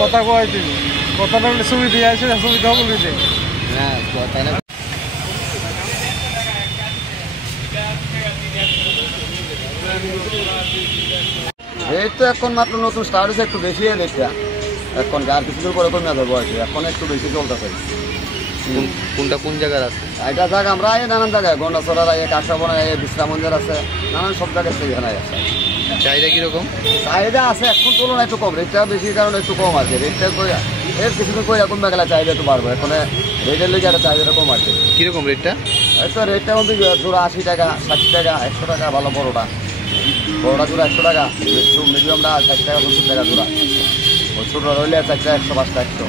কথা কয় তুমি কথাটা ছবি দিয়ে আছে ছবিটা বলে দেয় হ্যাঁ তাই না। রেট তো এখন মাত্র নতুন স্টার্ট হয়েছে, একটু বেশি রেটটা এখন আর কিছুদিন পরে কমে যাবে বয়সে, এখন একটু বেশি চলতেছে। কোনটা কোন জায়গার আছে? এটা জায়গা আমরা নানান জায়গায় গন্ডাছড়ার কাঁকড়াবনা বিশ্রাম মন্দির আছে, নানান সব জায়গায় এখানে আছে। চাহিদা কিরকম? চাহিদা আছে এখন তুলনায় একটু কম, রেটটা বেশি কারণে একটু কম আছে। রেটটা এর কিছুদিন করে কমে গেলে চাহিদা একটু বাড়বো, এখন রেটের লেগে একটা চাহিদাটা কম আছে। কিরকম রেটটা? তো রেটটা কিন্তু জোড়া 80 টাকা, 60 টাকা, 100 টাকা, ভালো বড়োটা জোড়া 100 টাকা, একটু মিডিয়ামটা 60 টাকা, 70 টাকা জোড়া, ছোটো রইলে 4টা 105 টাকা 100।